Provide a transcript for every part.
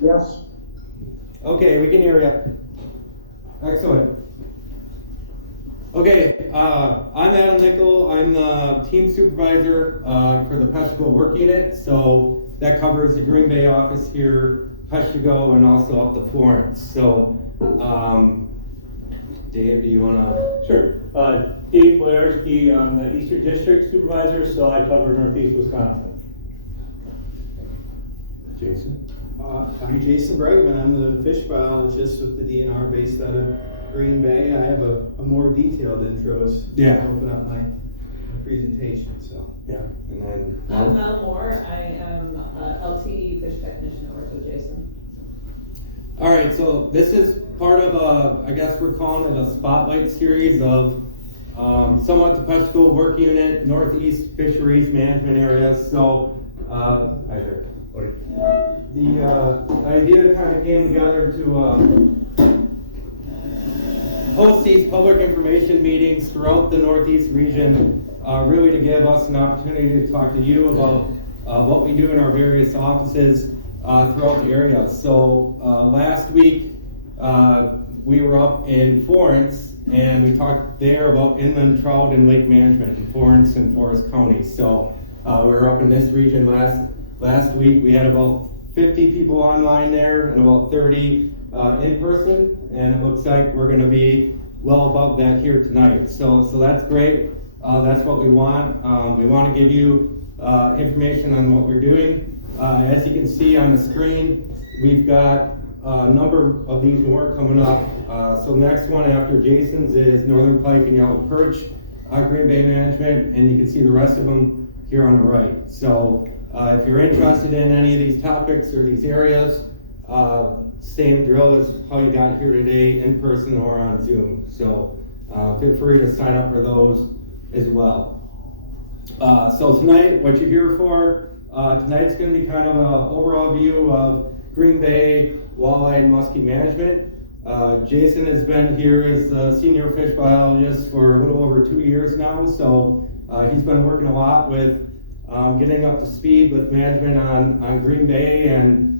Yes. Okay, we can hear you. Excellent. Okay, I'm Adam Nickel. I'm the team supervisor for the Parteka work unit. So that covers the Green Bay office here, Parteka, and also up to Florence. So, Dave, do you want to? Sure. Dave Blairski, I'm the Eastern District Supervisor, so I cover Northeast Wisconsin. Jason? I'm Jason Breeggemann. I'm the fish biologist with the DNR based out of Green Bay. I have a more detailed intro as I open up my presentation. So yeah, and then I'm Mel Moore. I am LTE fish technician at Ortho Jason. All right, so this is part of a, I guess we're calling it a spotlight series of somewhat the Parteka work unit, Northeast fisheries management areas. So hi there. The idea kind of came together to host these public information meetings throughout the Northeast region, really to give us an opportunity to talk to you about what we do in our various offices throughout the area. So last week we were up in Florence and we talked there about inland trout and lake management in Florence and Forest County. So we were up in this region last week. We had about 50 people online there and about 30 in person, and it looks like we're going to be well above that here tonight. So that's great. That's what we want. We want to give you information on what we're doing. As you can see on the screen, we've got a number of these more coming up. So the next one after Jason's is Northern Pike and Yellow Perch, Green Bay Management, and you can see the rest of them here on the right. So if you're interested in any of these topics or these areas, same drill as how you got here today, in person or on Zoom. So feel free to sign up for those as well. So tonight, what you're here for, tonight's going to be kind of an overall view of Green Bay walleye and musky management. Jason has been here as a senior fish biologist for a little over 2 years now, so he's been working a lot with getting up to speed with management on Green Bay, and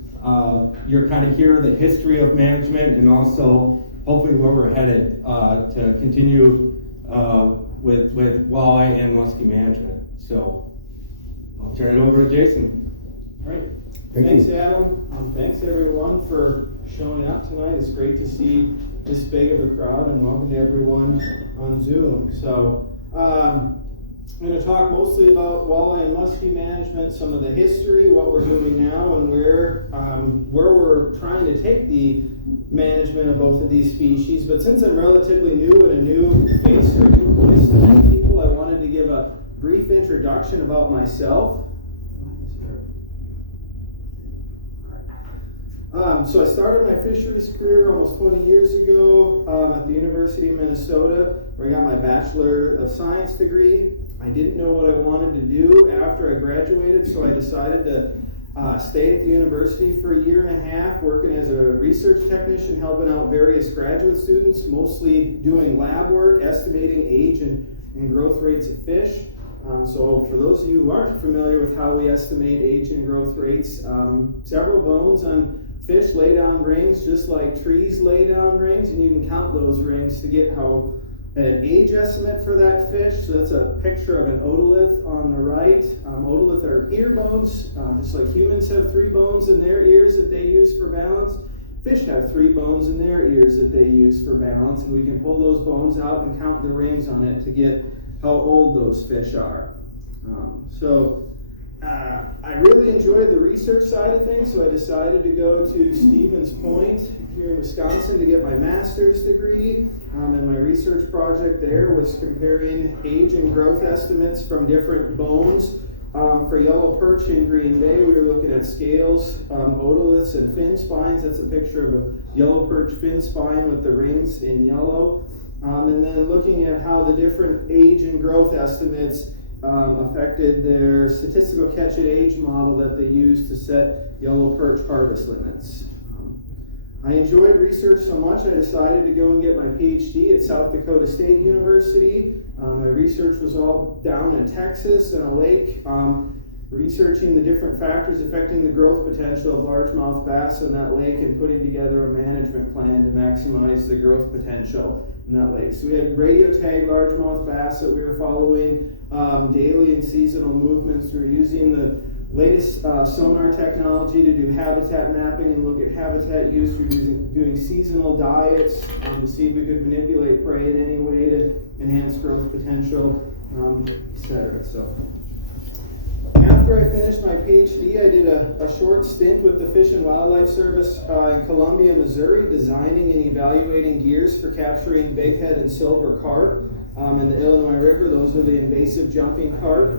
you're kind of hear the history of management and also hopefully where we're headed to continue with walleye and musky management. So I'll turn it over to Jason. all right. Thanks, Adam. Thanks everyone for showing up tonight. It's great to see this big of a crowd, and welcome to everyone on Zoom. So I'm going to talk mostly about walleye and musky management, some of the history, what we're doing now, and where we're trying to take the management of both of these species. But since I'm relatively new and a new face or new voice to many people, I wanted to give a brief introduction about myself. So I started my fisheries career almost 20 years ago at the University of Minnesota, where I got my Bachelor of Science degree. I didn't know what I wanted to do after I graduated, so I decided to stay at the university for a year and a half, working as a research technician, helping out various graduate students, mostly doing lab work, estimating age and growth rates of fish. So for those of you who aren't familiar with how we estimate age and growth rates, several bones on fish lay down rings just like trees lay down rings, and you can count those rings to get an age estimate for that fish. So that's a picture of an otolith on the right. Otolith are ear bones, just like humans have 3 bones in their ears that they use for balance. Fish have 3 bones in their ears that they use for balance, and we can pull those bones out and count the rings on it to get how old those fish are. I really enjoyed the research side of things, so I decided to go to Stevens Point here in Wisconsin to get my master's degree. And my research project there was comparing age and growth estimates from different bones. For yellow perch in Green Bay, we were looking at scales, otoliths, and fin spines. That's a picture of a yellow perch fin spine with the rings in yellow. And then looking at how the different age and growth estimates affected their statistical catch at age model that they used to set yellow perch harvest limits. I enjoyed research so much I decided to go and get my PhD at South Dakota State University. My research was all down in Texas and a lake researching the different factors affecting the growth potential of largemouth bass in that lake and putting together a management plan to maximize the growth potential in that lake. So we had radio tag largemouth bass that we were following daily and seasonal movements. We were using the latest sonar technology to do habitat mapping and look at habitat use. We're doing seasonal diets to see if we could manipulate prey in any way to enhance growth potential, etc. So after I finished my PhD, I did a short stint with the Fish and Wildlife Service in Columbia, Missouri, designing and evaluating gears for capturing bighead and silver carp in the Illinois River. Those are the invasive jumping carp.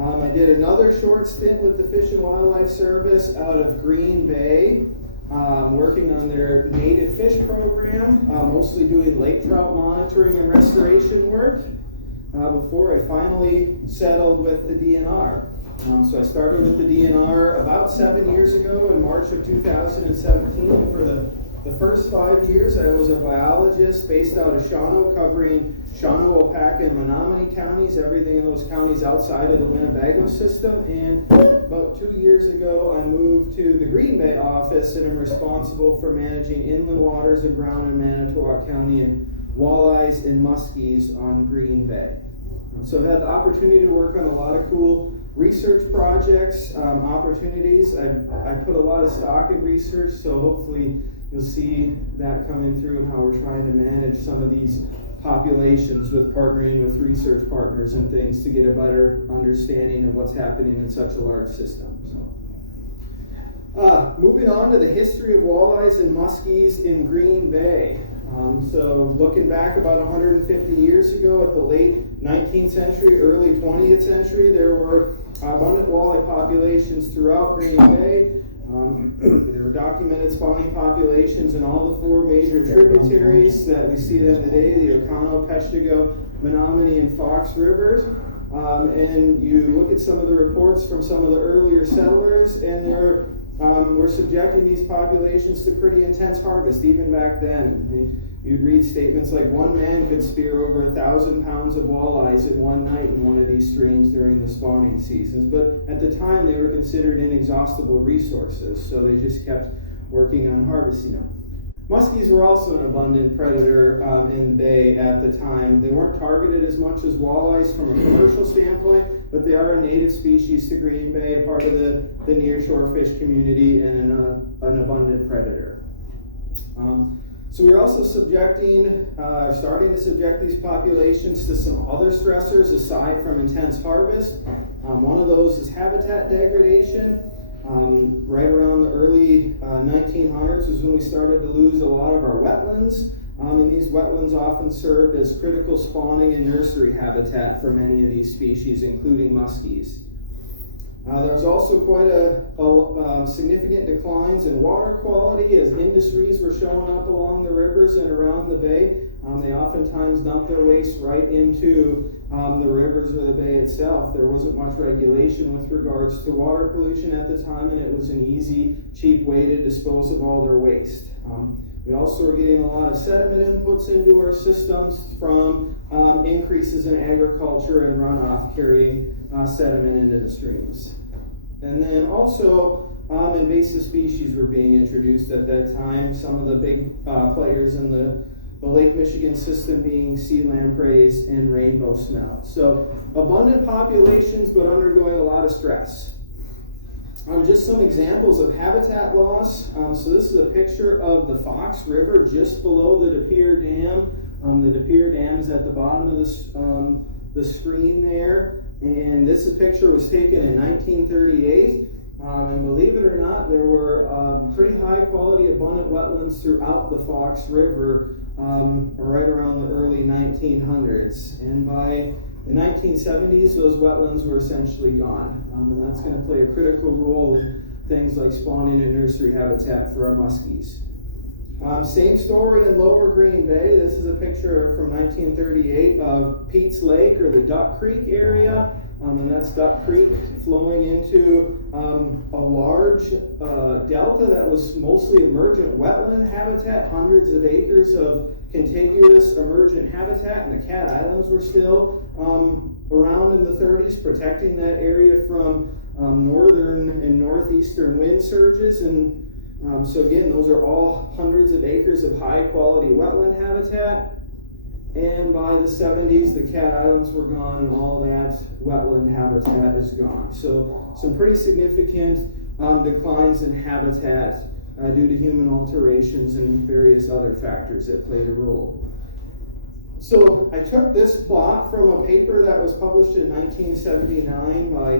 I did another short stint with the Fish and Wildlife Service out of Green Bay, working on their native fish program, mostly doing lake trout monitoring and restoration work, before I finally settled with the DNR. So I started with the DNR about 7 years ago in March of 2017. For the first 5 years, I was a biologist based out of Shawano, covering Shawano, Opaka, and Menominee counties, everything in those counties outside of the Winnebago system. And about 2 years ago, I moved to the Green Bay office, and I'm responsible for managing inland waters in Brown and Manitowoc County and walleyes and muskies on Green Bay. So I've had the opportunity to work on a lot of cool research projects, opportunities. I put a lot of stock in research, so hopefully you'll see that coming through and how we're trying to manage some of these populations with partnering with research partners and things to get a better understanding of what's happening in such a large system. So, moving on to the history of walleyes and muskies in Green Bay. So looking back about 150 years ago at the late 19th century, early 20th century, there were abundant walleye populations throughout Green Bay. There were documented spawning populations in all the four major tributaries that we see them today, the Oconto, Peshtigo, Menominee, and Fox Rivers. And you look at some of the reports from some of the earlier settlers, and we're subjecting these populations to pretty intense harvest, even back then. You'd read statements like one man could spear over 1,000 pounds of walleyes in one night in one of these streams during the spawning seasons. But at the time, they were considered inexhaustible resources, so they just kept working on harvesting them. Muskies were also an abundant predator in the bay at the time. They weren't targeted as much as walleyes from a commercial standpoint, but they are a native species to Green Bay, a part of the nearshore fish community, and an abundant predator. So we're also starting to subject these populations to some other stressors aside from intense harvest. One of those is habitat degradation. Right around the early 1900s was when we started to lose a lot of our wetlands. And these wetlands often served as critical spawning and nursery habitat for many of these species, including muskies. There's also quite a significant declines in water quality as industries were showing up along the rivers and around the bay. They oftentimes dumped their waste right into the rivers or the bay itself. There wasn't much regulation with regards to water pollution at the time, and it was an easy, cheap way to dispose of all their waste. We also are getting a lot of sediment inputs into our systems from increases in agriculture and runoff carrying sediment into the streams. And then also invasive species were being introduced at that time. Some of the big players in the Lake Michigan system being sea lampreys and rainbow snout. So abundant populations, but undergoing a lot of stress. Just some examples of habitat loss. So this is a picture of the Fox River just below the De Pere Dam. The De Pere Dam is at the bottom of the screen there. And this picture was taken in 1938. And believe it or not, there were pretty high quality abundant wetlands throughout the Fox River right around the early 1900s. And by the 1970s, those wetlands were essentially gone. And that's going to play a critical role in things like spawning and nursery habitat for our muskies. Same story in Lower Green Bay. This is a picture from 1938 of Pete's Lake, or the Duck Creek area. And that's Duck Creek flowing into a large delta that was mostly emergent wetland habitat, hundreds of acres of contiguous emergent habitat, and the Cat Islands were still around in the 30s, protecting that area from northern and northeastern wind surges. And so again, those are all hundreds of acres of high quality wetland habitat. And by the 70s, the Cat Islands were gone and all that wetland habitat is gone. So some pretty significant declines in habitat due to human alterations and various other factors that played a role. So I took this plot from a paper that was published in 1979 by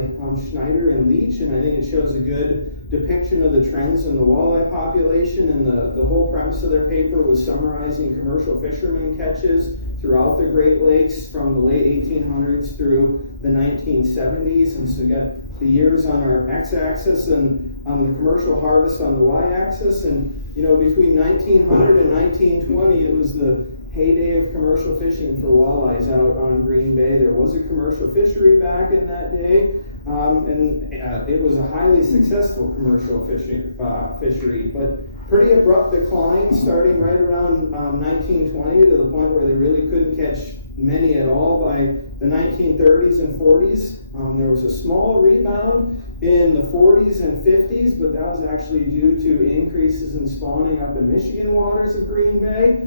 Schneider and Leach, and I think it shows a good depiction of the trends in the walleye population. And the whole premise of their paper was summarizing commercial fishermen catches throughout the Great Lakes from the late 1800s through the 1970s. And so we got the years on our x-axis and the commercial harvest on the y-axis. And you know, between 1900 and 1920, it was the heyday of commercial fishing for walleyes out on Green Bay. There was a commercial fishery back in that day, and it was a highly successful commercial fishery, but pretty abrupt decline starting right around 1920 to the point where they really couldn't catch many at all by the 1930s and 40s. There was a small rebound in the 40s and 50s, but that was actually due to increases in spawning up in Michigan waters of Green Bay.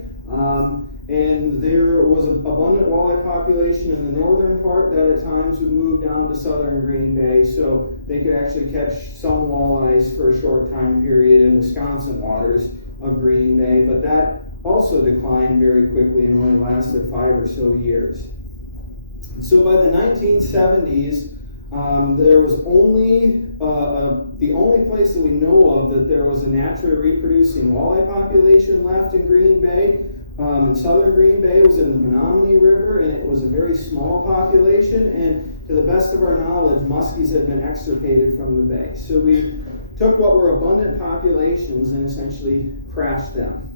And there was an abundant walleye population in the northern part that at times would move down to southern Green Bay, so they could actually catch some walleyes for a short time period in Wisconsin waters of Green Bay, but that also declined very quickly and only lasted 5 or so years. So by the 1970s, there was only the only place that we know of that there was a naturally reproducing walleye population left in Green Bay. In southern Green Bay was in the Menominee River, and it was a very small population, and to the best of our knowledge, muskies had been extirpated from the bay. So we took what were abundant populations and essentially crashed them.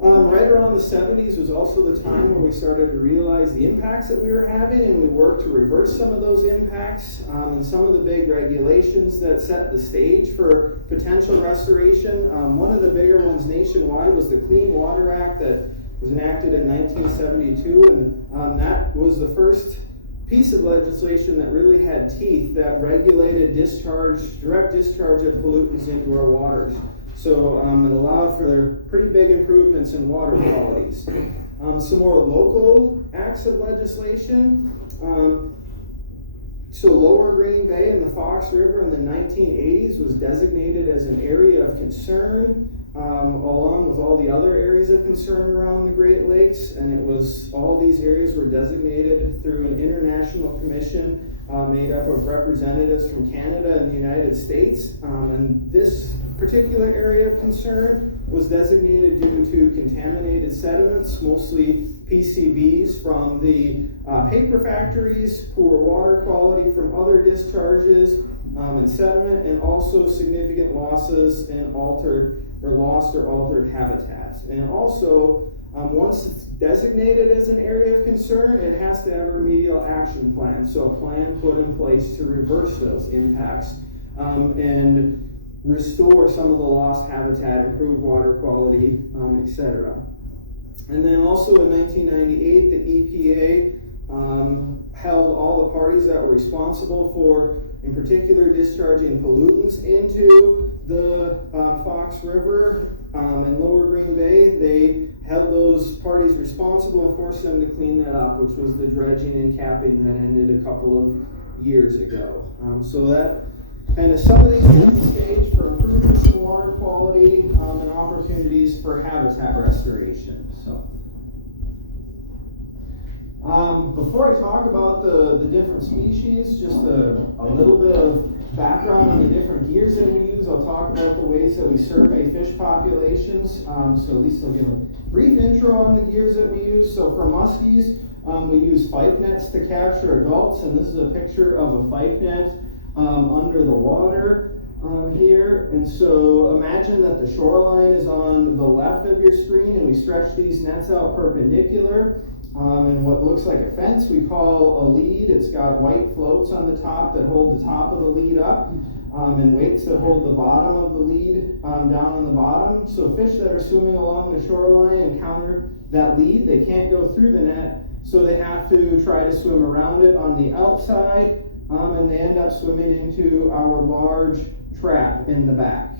Right around the 70s was also the time when we started to realize the impacts that we were having, and we worked to reverse some of those impacts. And some of the big regulations that set the stage for potential restoration. One of the bigger ones nationwide was the Clean Water Act that was enacted in 1972, and that was the first piece of legislation that really had teeth that regulated direct discharge of pollutants into our waters. So it allowed for pretty big improvements in water qualities. Some more local acts of legislation. So Lower Green Bay and the Fox River in the 1980s was designated as an area of concern, along with all the other areas of concern around the Great Lakes. And it was, all these areas were designated through an international commission made up of representatives from Canada and the United States. And this particular area of concern was designated due to contaminated sediments, mostly PCBs from the paper factories, poor water quality from other discharges and sediment, and also significant losses in lost or altered habitats. And also, once it's designated as an area of concern, it has to have a remedial action plan. So a plan put in place to reverse those impacts and restore some of the lost habitat, improve water quality, etc. And then also in 1998, the EPA held all the parties that were responsible for, in particular, discharging pollutants into the Fox River in Lower Green Bay. They held those parties responsible and forced them to clean that up, which was the dredging and capping that ended a couple of years ago. So that kind of some of these set the stage for improvements in water quality and opportunities for habitat restoration. So, before I talk about the different species, just a little bit of background on the different gears that we use. I'll talk about the ways that we survey fish populations. So at least I'll give a brief intro on the gears that we use. So for muskies, we use fife nets to capture adults, and this is a picture of a fife net under the water here. And so imagine that the shoreline is on the left of your screen, and we stretch these nets out perpendicular. And what looks like a fence we call a lead. It's got white floats on the top that hold the top of the lead up. and weights that hold the bottom of the lead down on the bottom. So fish that are swimming along the shoreline encounter that lead, they can't go through the net, so they have to try to swim around it on the outside, and they end up swimming into our large trap in the back.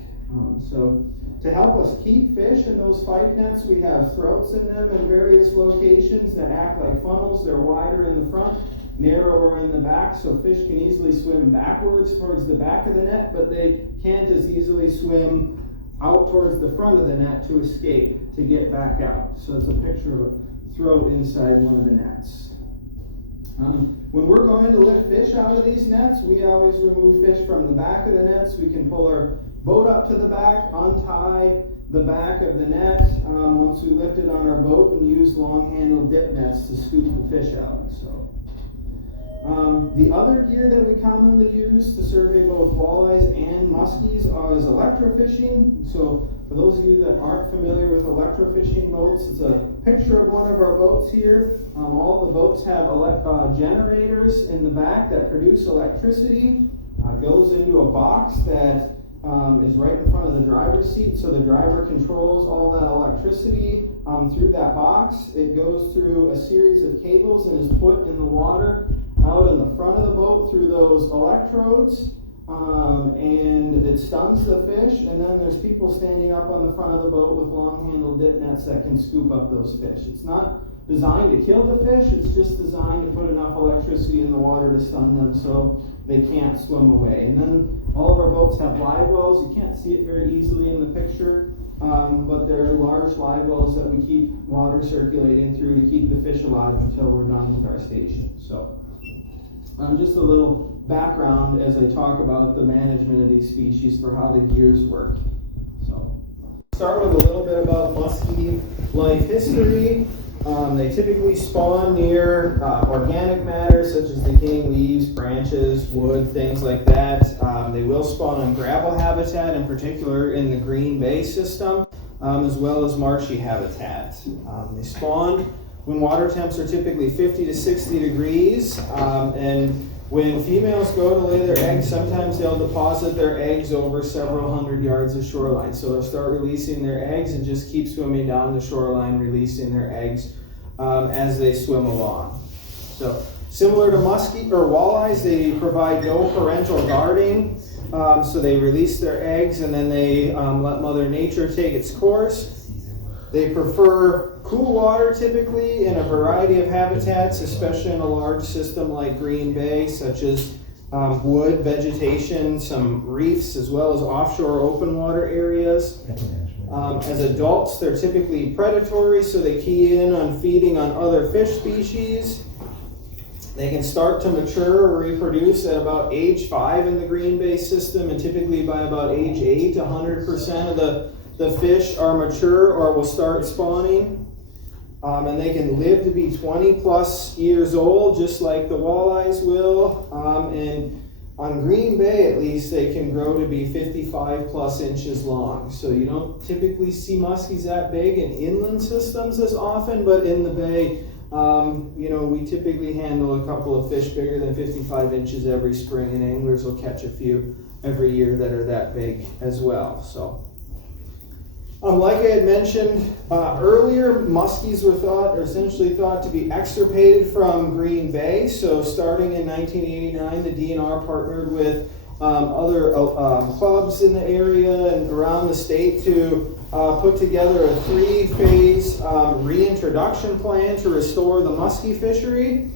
So to help us keep fish in those fight nets, we have throats in them in various locations that act like funnels. They're wider in the front, narrower in the back, so fish can easily swim backwards towards the back of the net, but they can't as easily swim out towards the front of the net to escape, to get back out. So it's a picture of a throat inside one of the nets. When we're going to lift fish out of these nets, we always remove fish from the back of the nets. We can pull our boat up to the back, untie the back of the net once we lift it on our boat, and use long-handled dip nets to scoop the fish out. So, the other gear that we commonly use to survey both walleyes and muskies is electrofishing. So, for those of you that aren't familiar with electrofishing boats, it's a picture of one of our boats here. All the boats have generators in the back that produce electricity. Goes into a box that is right in front of the driver's seat, so the driver controls all that electricity through that box. It goes through a series of cables and is put in the water out in the front of the boat through those electrodes, and it stuns the fish, and then there's people standing up on the front of the boat with long-handled dip nets that can scoop up those fish. It's not designed to kill the fish, it's just designed to put enough electricity in the water to stun them so they can't swim away. And then all of our boats have live wells. You can't see it very easily in the picture, but they're large live wells that we keep water circulating through to keep the fish alive until we're done with our station. So just a little background as I talk about the management of these species for how the gears work. So start with a little bit about muskie life history. They typically spawn near organic matter such as decaying leaves, branches, wood, things like that. They will spawn on gravel habitat, in particular in the Green Bay system, as well as marshy habitat. They spawn when water temps are typically 50 to 60 degrees, and when females go to lay their eggs, sometimes they'll deposit their eggs over several hundred yards of shoreline. So they'll start releasing their eggs and just keep swimming down the shoreline, releasing their eggs as they swim along. So similar to musky or walleyes, they provide no parental guarding. So they release their eggs and then they let Mother Nature take its course. They prefer cool water typically in a variety of habitats, especially in a large system like Green Bay, such as wood, vegetation, some reefs, as well as offshore open water areas. As adults, they're typically predatory, so they key in on feeding on other fish species. They can start to mature or reproduce at about age 5 in the Green Bay system, and typically by about age 8, 100% of the fish are mature or will start spawning. And they can live to be 20 plus years old, just like the walleyes will. And on Green Bay, at least, they can grow to be 55 plus inches long. So you don't typically see muskies that big in inland systems as often, but in the bay, we typically handle a couple of fish bigger than 55 inches every spring, and anglers will catch a few every year that are that big as well. So, like I had mentioned earlier, muskies were essentially thought to be extirpated from Green Bay. So starting in 1989, the DNR partnered with other clubs in the area and around the state to put together a 3-phase reintroduction plan to restore the musky fishery.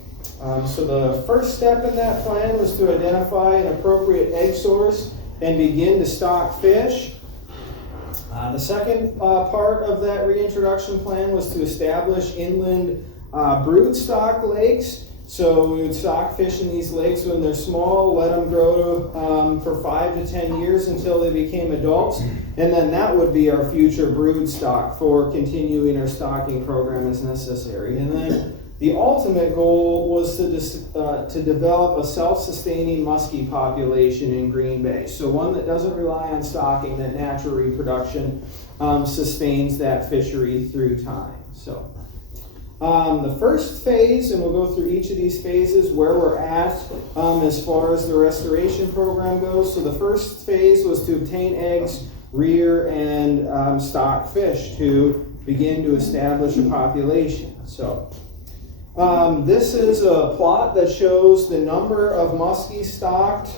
So the first step in that plan was to identify an appropriate egg source and begin to stock fish. The second part of that reintroduction plan was to establish inland brood stock lakes. So we would stock fish in these lakes when they're small, let them grow for 5 to 10 years until they became adults, and then that would be our future brood stock for continuing our stocking program as necessary. And then the ultimate goal was to develop a self-sustaining muskie population in Green Bay. So one that doesn't rely on stocking, that natural reproduction sustains that fishery through time. So The first phase, and we'll go through each of these phases where we're at as far as the restoration program goes. So the first phase was to obtain eggs, rear, and stock fish to begin to establish a population. So this is a plot that shows the number of muskies stocked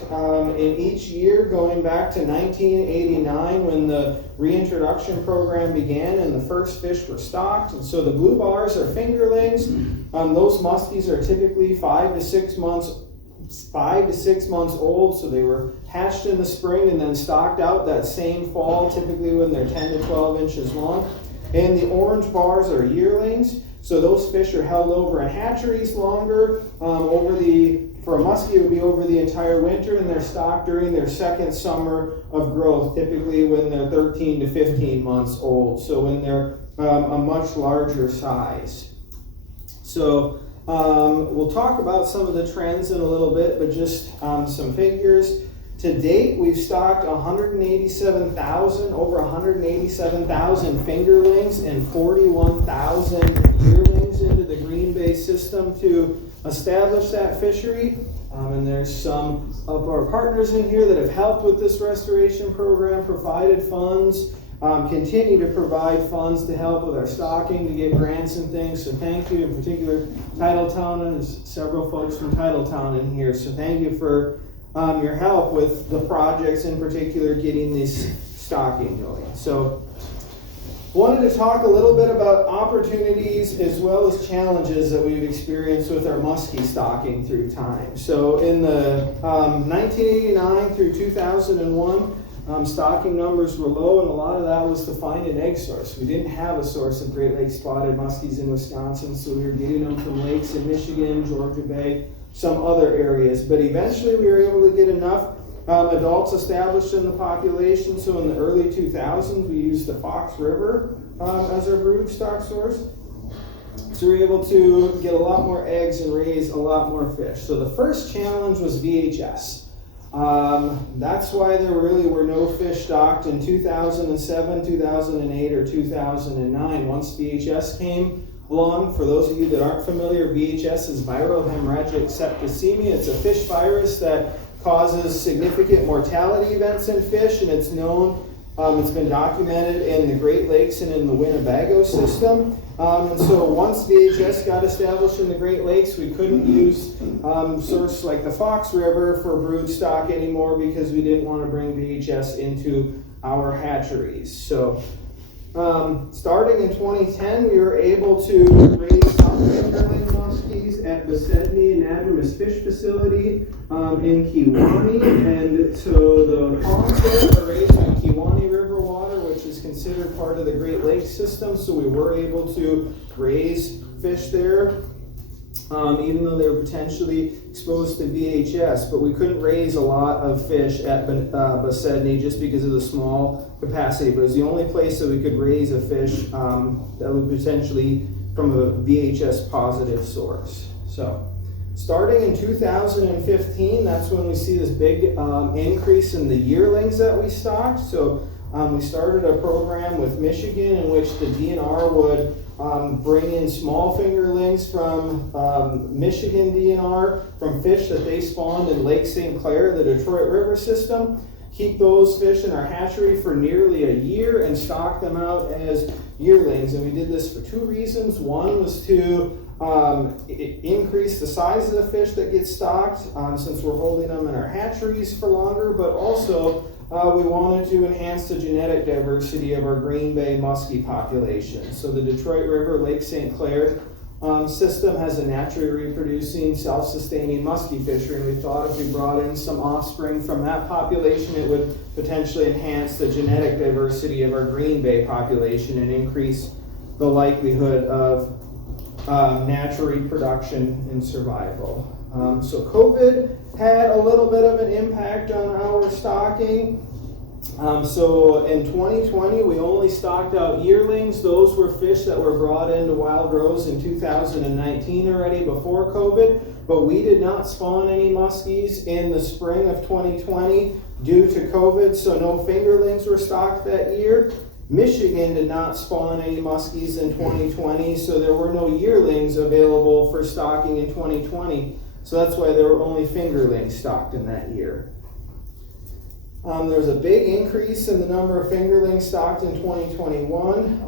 in each year going back to 1989 when the reintroduction program began and the first fish were stocked. And so the blue bars are fingerlings. Those muskies are typically 5 to 6 months old, so they were hatched in the spring and then stocked out that same fall, typically when they're 10 to 12 inches long. And the orange bars are yearlings. So those fish are held over in hatcheries longer. For a muskie, it would be over the entire winter, and they're stocked during their second summer of growth, typically when they're 13 to 15 months old. So when they're a much larger size. So we'll talk about some of the trends in a little bit, but just some figures. To date, we've stocked over 187,000 fingerlings and 41,000 yearlings into the Green Bay system to establish that fishery. And there's some of our partners in here that have helped with this restoration program, provided funds, continue to provide funds to help with our stocking, to get grants and things. So thank you, in particular, Titletown, and there's several folks from Titletown in here. So thank you for your help with the projects, in particular getting this stocking going. So wanted to talk a little bit about opportunities as well as challenges that we've experienced with our muskie stocking through time. So in the 1989 through 2001, stocking numbers were low, and a lot of that was to find an egg source. We didn't have a source of Great Lakes spotted muskies in Wisconsin, so we were getting them from lakes in Michigan, Georgia Bay, some other areas. But eventually we were able to get enough adults established in the population. So in the early 2000s, we used the Fox River as our broodstock source. So we were able to get a lot more eggs and raise a lot more fish. So the first challenge was VHS. That's why there really were no fish stocked in 2007, 2008, or 2009. Once VHS came along, for those of you that aren't familiar, VHS is viral hemorrhagic septicemia. It's a fish virus that causes significant mortality events in fish, and it's known, it's been documented in the Great Lakes and in the Winnebago system. And so once VHS got established in the Great Lakes, we couldn't use sources like the Fox River for brood stock anymore because we didn't want to bring VHS into our hatcheries. So starting in 2010, we were able to raise some fingerling muskies at Besedny Anadromous Fish Facility in Kewaunee. And so the ponds there are raised on Kewaunee River water, which is considered part of the Great Lakes system. So we were able to raise fish there, even though they were potentially exposed to VHS. But we couldn't raise a lot of fish at Besedny just because of the small capacity. But it was the only place that we could raise a fish that would potentially from a VHS positive source. So starting in 2015, that's when we see this big increase in the yearlings that we stocked. So we started a program with Michigan in which the DNR would bring in small fingerlings from Michigan DNR from fish that they spawned in Lake St. Clair, the Detroit River system. Keep those fish in our hatchery for nearly a year and stock them out as yearlings. And we did this for two reasons. One was to increase the size of the fish that get stocked since we're holding them in our hatcheries for longer, but also we wanted to enhance the genetic diversity of our Green Bay muskie population. So the Detroit River, Lake St. Clair system has a naturally reproducing, self-sustaining muskie fishery, and we thought if we brought in some offspring from that population, it would potentially enhance the genetic diversity of our Green Bay population and increase the likelihood of natural reproduction and survival. So COVID had a little bit of an impact on our stocking. So in 2020, we only stocked out yearlings. Those were fish that were brought into wild grows in 2019 already before COVID, but we did not spawn any muskies in the spring of 2020 due to COVID, so no fingerlings were stocked that year. Michigan did not spawn any muskies in 2020, so there were no yearlings available for stocking in 2020. So that's why there were only fingerlings stocked in that year. There was a big increase in the number of fingerlings stocked in 2021.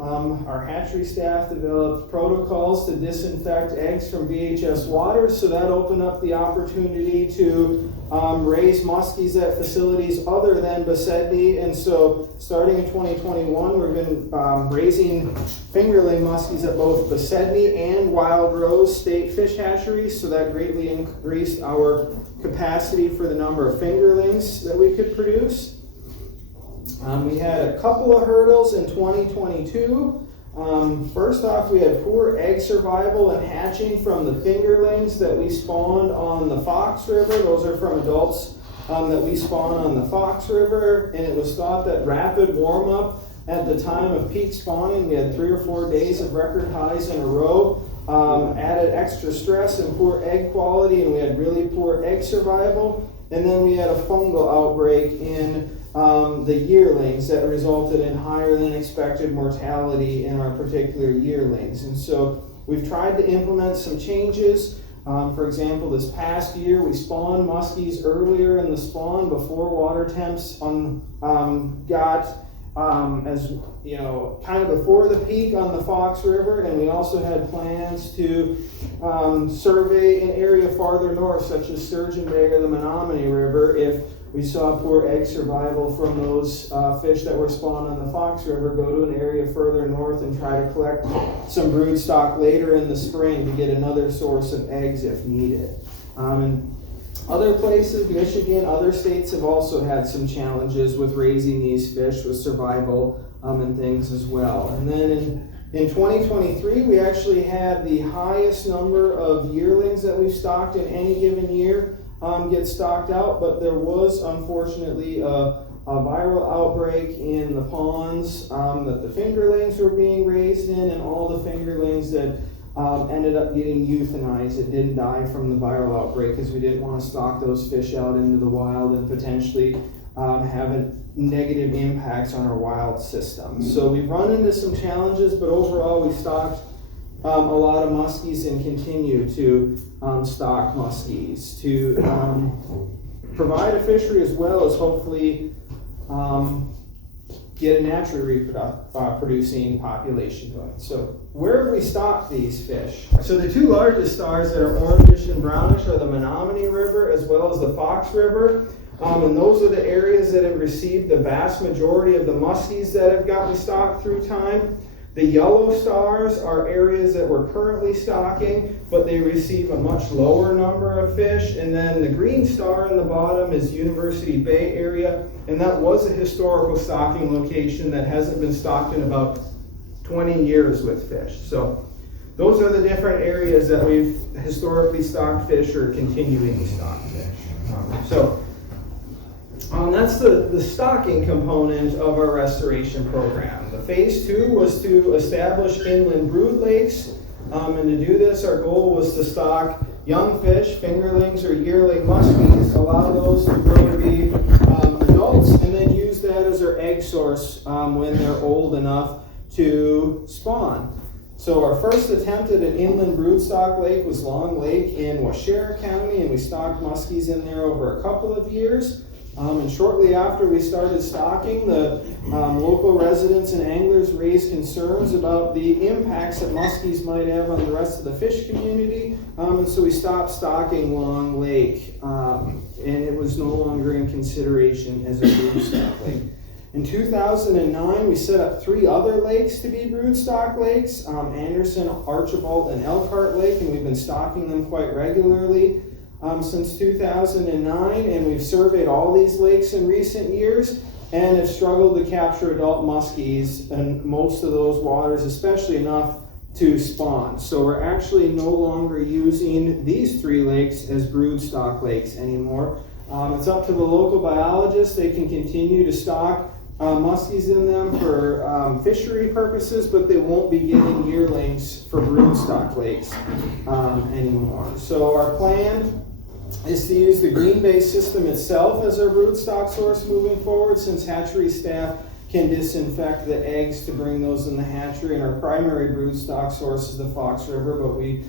Our hatchery staff developed protocols to disinfect eggs from VHS water, so that opened up the opportunity to raise muskies at facilities other than Besedny. And so starting in 2021, we've been raising fingerling muskies at both Besedny and Wild Rose State Fish Hatcheries, so that greatly increased our capacity for the number of fingerlings that we could produce. We had a couple of hurdles in 2022. First off, we had poor egg survival and hatching from the fingerlings that we spawned on the Fox River. Those are from adults that we spawn on the Fox River, and it was thought that rapid warm-up at the time of peak spawning, we had 3 or 4 days of record highs in a row, added extra stress and poor egg quality, and we had really poor egg survival. And then we had a fungal outbreak in the yearlings that resulted in higher than expected mortality in our particular yearlings. And so we've tried to implement some changes. For example, this past year we spawned muskies earlier in the spawn before water temps got as you know, kind of before the peak on the Fox River, and we also had plans to survey an area farther north, such as Sturgeon Bay or the Menominee River, if we saw poor egg survival from those fish that were spawned on the Fox River. Go to an area further north and try to collect some brood stock later in the spring to get another source of eggs if needed. And other places, Michigan, other states have also had some challenges with raising these fish with survival and things as well. And then in 2023, we actually had the highest number of yearlings that we've stocked in any given year get stocked out, but there was unfortunately a viral outbreak in the ponds that the fingerlings were being raised in, and all the fingerlings that ended up getting euthanized. It didn't die from the viral outbreak because we didn't want to stock those fish out into the wild and potentially have negative impacts on our wild system. So we've run into some challenges, but overall we've stocked a lot of muskies and continue to stock muskies to provide a fishery as well as hopefully get a naturally producing population going. So where have we stocked these fish? So the two largest stars that are orangish and brownish are the Menominee River as well as the Fox River. And those are the areas that have received the vast majority of the muskies that have gotten stocked through time. The yellow stars are areas that we're currently stocking, but they receive a much lower number of fish. And then the green star in the bottom is University Bay area, and that was a historical stocking location that hasn't been stocked in about 20 years with fish. So those are the different areas that we've historically stocked fish or continuing to stock fish. That's the stocking component of our restoration program. The phase 2 was to establish inland brood lakes, and to do this our goal was to stock young fish, fingerlings or yearling muskies, allow those to grow to be adults, and then use that as our egg source when they're old enough to spawn. So our first attempt at an inland broodstock lake was Long Lake in Washera County, and we stocked muskies in there over a couple of years. And shortly after we started stocking, the local residents and anglers raised concerns about the impacts that muskies might have on the rest of the fish community. And so we stopped stocking Long Lake, and it was no longer in consideration as a broodstock lake. In 2009, we set up 3 other lakes to be broodstock lakes, Anderson, Archibald, and Elkhart Lake, and we've been stocking them quite regularly since 2009, and we've surveyed all these lakes in recent years and have struggled to capture adult muskies in most of those waters, especially enough to spawn. So we're actually no longer using these 3 lakes as broodstock lakes anymore. It's up to the local biologists. They can continue to stock muskies in them for fishery purposes, but they won't be getting yearlings for broodstock lakes anymore. So our plan is to use the Green Bay system itself as our broodstock source moving forward, since hatchery staff can disinfect the eggs to bring those in the hatchery, and our primary broodstock source is the Fox River, but we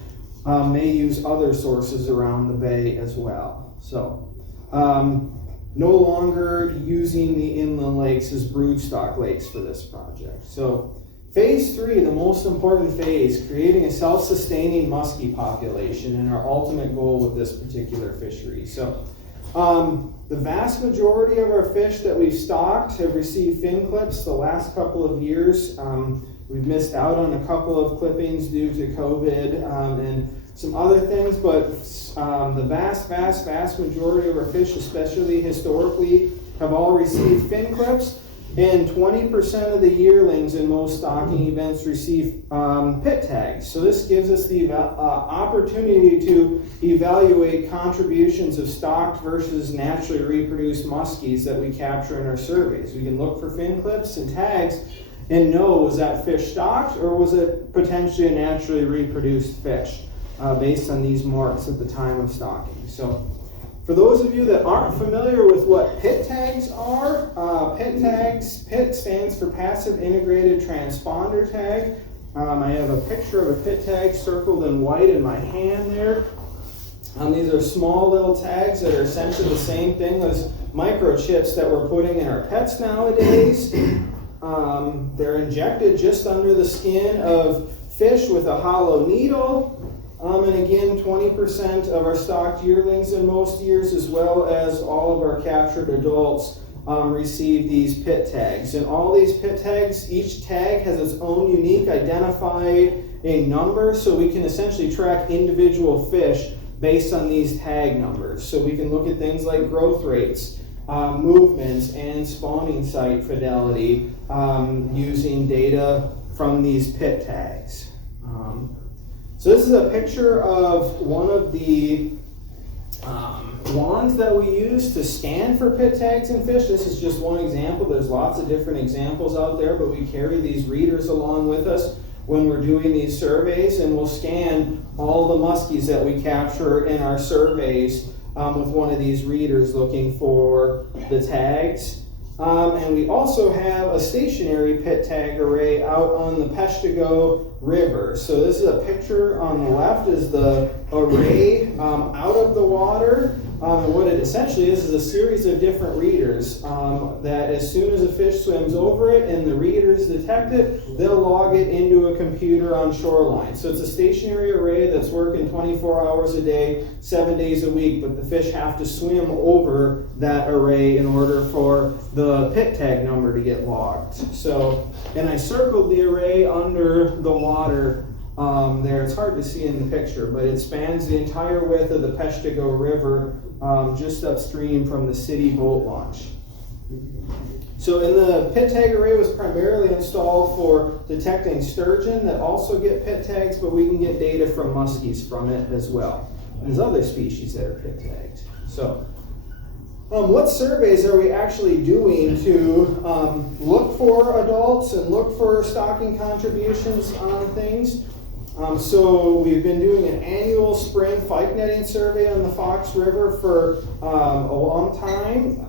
may use other sources around the bay as well. So no longer using the inland lakes as broodstock lakes for this project. So phase 3, the most important phase, creating a self-sustaining muskie population, and our ultimate goal with this particular fishery. So the vast majority of our fish that we've stocked have received fin clips the last couple of years. We've missed out on a couple of clippings due to COVID and some other things, but the vast majority of our fish, especially historically, have all received fin clips, and 20% of the yearlings in most stocking events receive pit tags. So this gives us the opportunity to evaluate contributions of stocked versus naturally reproduced muskies that we capture in our surveys. We can look for fin clips and tags and know, was that fish stocked or was it potentially a naturally reproduced fish based on these marks at the time of stocking. So for those of you that aren't familiar with what pit tags are, PIT stands for Passive Integrated Transponder Tag. I have a picture of a pit tag circled in white in my hand there. These are small little tags that are essentially the same thing as microchips that we're putting in our pets nowadays. They're injected just under the skin of fish with a hollow needle. And again, 20% of our stocked yearlings in most years, as well as all of our captured adults, receive these pit tags. And all these pit tags, each tag has its own unique identifying number, so we can essentially track individual fish based on these tag numbers. So we can look at things like growth rates, movements, and spawning site fidelity using data from these pit tags. So this is a picture of one of the wands that we use to scan for pit tags in fish. This is just one example. There's lots of different examples out there, but we carry these readers along with us when we're doing these surveys, and we'll scan all the muskies that we capture in our surveys with one of these readers looking for the tags. And we also have a stationary pit tag array out on the Parteka River. So this is a picture on the left is the array out of the water. And what it essentially is a series of different readers that as soon as a fish swims over it and the readers detect it, they'll log it into a computer on shoreline. So it's a stationary array that's working 24 hours a day, 7 days a week, but the fish have to swim over that array in order for the pit tag number to get logged. So, and I circled the array under the water there. It's hard to see in the picture, but it spans the entire width of the Parteka River just upstream from the city boat launch. So in the pit tag array was primarily installed for detecting sturgeon that also get pit tags, but we can get data from muskies from it as well. And there's other species that are pit tagged. So what surveys are we actually doing to look for adults and look for stocking contributions on things? So we've been doing an annual spring fyke netting survey on the Fox River for a long time.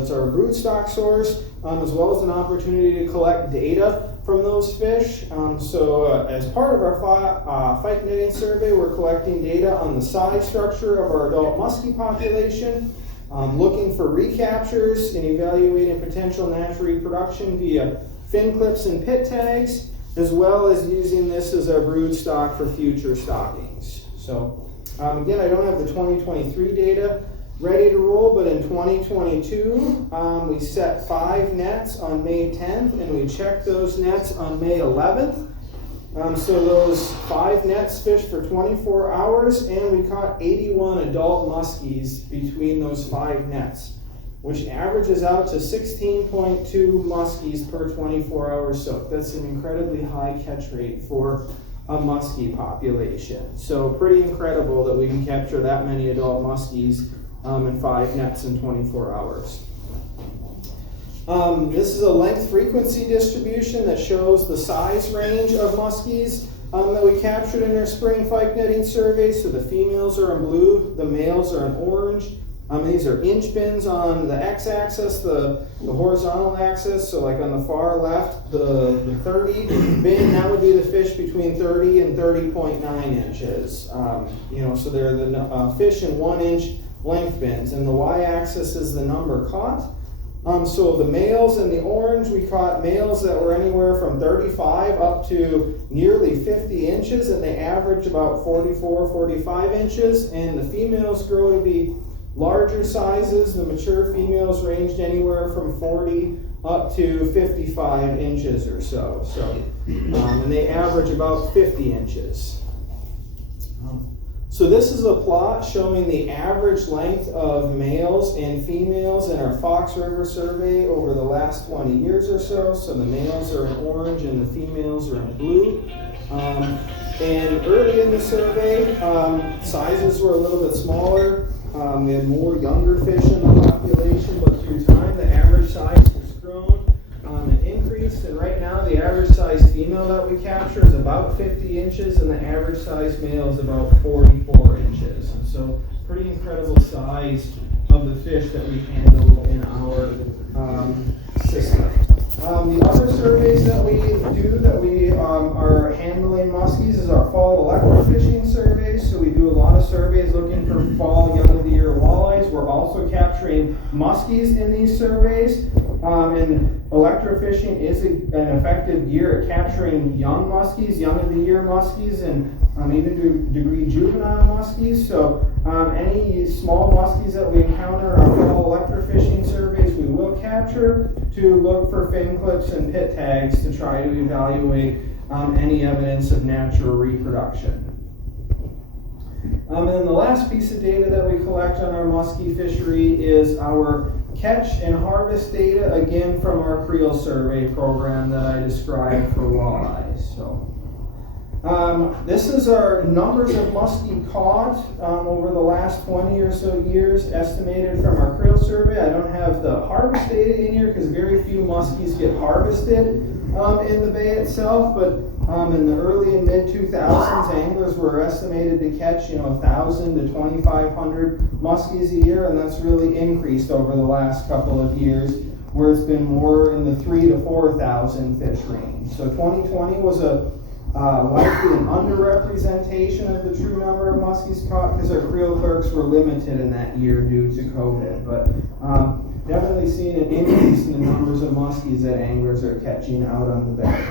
It's our broodstock source, as well as an opportunity to collect data from those fish. As part of our fyke netting survey, we're collecting data on the size structure of our adult muskie population, looking for recaptures and evaluating potential natural reproduction via fin clips and pit tags, as well as using this as our brood stock for future stockings. So again, I don't have the 2023 data ready to roll, but in 2022, we set 5 nets on May 10th, and we checked those nets on May 11th. So those 5 nets fished for 24 hours, and we caught 81 adult muskies between those 5 nets, which averages out to 16.2 muskies per 24-hour soak. That's an incredibly high catch rate for a muskie population. So pretty incredible that we can capture that many adult muskies in 5 nets in 24 hours. This is a length frequency distribution that shows the size range of muskies that we captured in our spring fyke netting survey. So the females are in blue, the males are in orange. These are inch bins on the x-axis, the horizontal axis. So like on the far left, the 30 bin, that would be the fish between 30 and 30.9 inches. So they're the fish in 1 inch length bins. And the y-axis is the number caught. So the males in the orange, we caught males that were anywhere from 35 up to nearly 50 inches, and they average about 44, 45 inches. And the females grow to be larger sizes. The mature females ranged anywhere from 40 up to 55 inches or so. And they average about 50 inches. So this is a plot showing the average length of males and females in our Fox River survey over the last 20 years or so. So the males are in orange and the females are in blue. And early in the survey, sizes were a little bit smaller. We had more younger fish in the population, but through time the average size has grown and increased. And right now the average size female that we capture is about 50 inches and the average size male is about 44 inches. And so pretty incredible size of the fish that we handle in our system. The other surveys that we do that we are handling muskies is our fall electrofishing surveys. So we do a lot of surveys looking for fall young of the year walleyes. We're also capturing muskies in these surveys. And electrofishing is an effective gear at capturing young muskies, young of the year muskies, and even to a degree juvenile muskies. So any small muskies that we encounter in our fall electrofishing surveys, we will capture to look for fin clips and pit tags to try to evaluate any evidence of natural reproduction. And then the last piece of data that we collect on our muskie fishery is our catch and harvest data, again from our creel survey program that I described for walleyes. So this is our numbers of muskie caught over the last 20 or so years, estimated from our creel survey. I don't have the harvest data in here because very few muskies get harvested in the bay itself, but in the early and mid 2000s, anglers were estimated to catch 1,000 to 2,500 muskies a year, and that's really increased over the last couple of years, where it's been more in the 3,000 to 4,000 fish range. So 2020 was likely an underrepresentation of the true number of muskies caught because our creel clerks were limited in that year due to COVID, but definitely seen an increase in the numbers of muskies that anglers are catching out on the bay.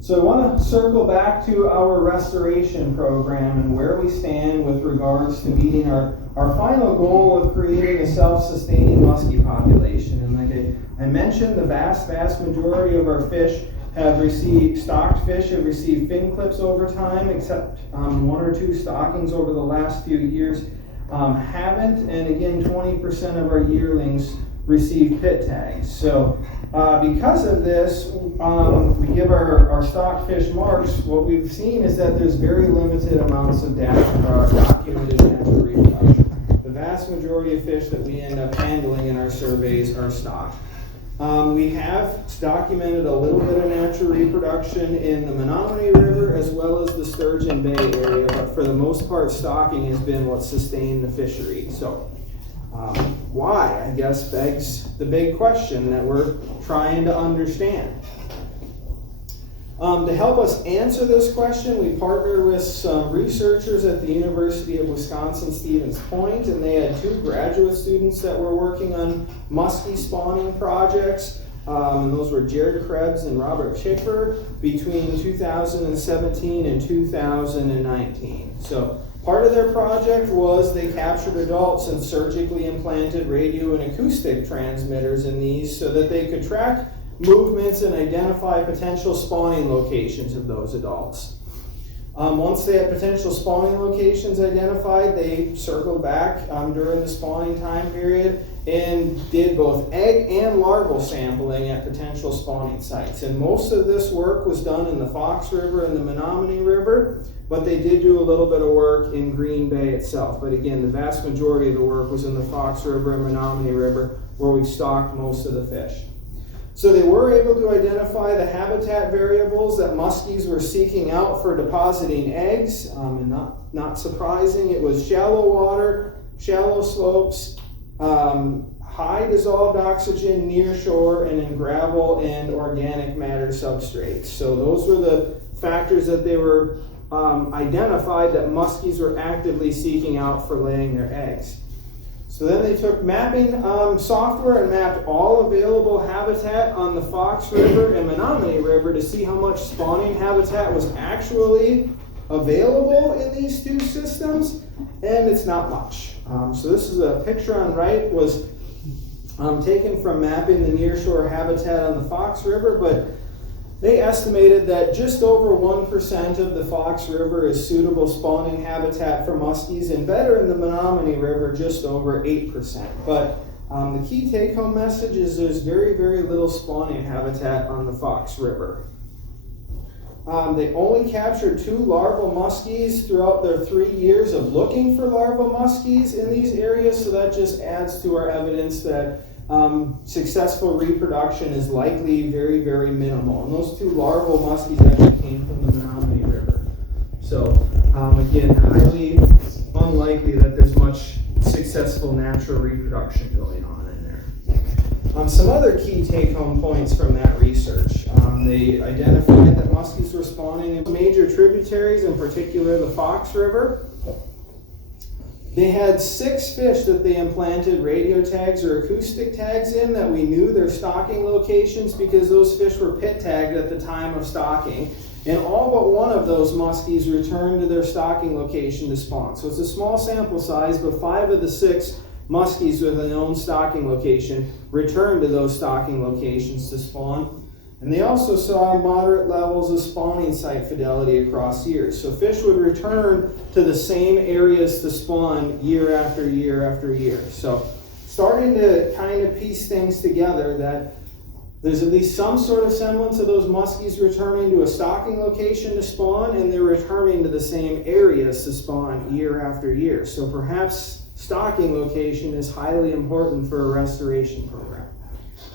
So I want to circle back to our restoration program and where we stand with regards to meeting our final goal of creating a self-sustaining muskie population. And like I mentioned, the vast majority of our fish have received, stocked fish have received fin clips over time, except 1 or 2 stockings over the last few years haven't. And again, 20% of our yearlings receive pit tags. So because of this, we give our stock fish marks. What we've seen is that there's very limited amounts of documented natural reproduction. The vast majority of fish that we end up handling in our surveys are stocked. We have documented a little bit of natural reproduction in the Menominee River as well as the Sturgeon Bay area, but for the most part, stocking has been what sustained the fishery. So why, I guess, begs the big question that we're trying to understand. To help us answer this question, we partnered with some researchers at the University of Wisconsin-Stevens Point, and they had 2 graduate students that were working on muskie spawning projects. And those were Jared Krebs and Robert Schiffer between 2017 and 2019. So part of their project was they captured adults and surgically implanted radio and acoustic transmitters in these so that they could track movements and identify potential spawning locations of those adults. Once they had potential spawning locations identified, they circled back during the spawning time period and did both egg and larval sampling at potential spawning sites. And most of this work was done in the Fox River and the Menominee River, but they did do a little bit of work in Green Bay itself. But again, the vast majority of the work was in the Fox River and Menominee River, where we stocked most of the fish. So they were able to identify the habitat variables that muskies were seeking out for depositing eggs, and not surprising, it was shallow water, shallow slopes, high dissolved oxygen near shore, and in gravel and organic matter substrates. So those were the factors that they were identified that muskies were actively seeking out for laying their eggs. So then they took mapping software and mapped all available habitat on the Fox River and Menominee River to see how much spawning habitat was actually available in these two systems, and it's not much. So this is a picture on right was taken from mapping the nearshore habitat on the Fox River, but they estimated that just over 1% of the Fox River is suitable spawning habitat for muskies, and better in the Menominee River, just over 8%. But the key take-home message is there's very, very little spawning habitat on the Fox River. They only captured 2 larval muskies throughout their 3 years of looking for larval muskies in these areas, so that just adds to our evidence that successful reproduction is likely very, very minimal. And those 2 larval muskies actually came from the Menominee River. So again, highly unlikely that there's much successful natural reproduction going on in there. Some other key take-home points from that research. They identified that muskies were spawning in major tributaries, in particular the Fox River. They had 6 fish that they implanted radio tags or acoustic tags in that we knew their stocking locations because those fish were pit tagged at the time of stocking. And all but one of those muskies returned to their stocking location to spawn. So it's a small sample size, but 5 of the 6 muskies with a known stocking location returned to those stocking locations to spawn. And they also saw moderate levels of spawning site fidelity across years. So fish would return to the same areas to spawn year after year after year. So starting to kind of piece things together that there's at least some sort of semblance of those muskies returning to a stocking location to spawn, and they're returning to the same areas to spawn year after year. So perhaps stocking location is highly important for a restoration program.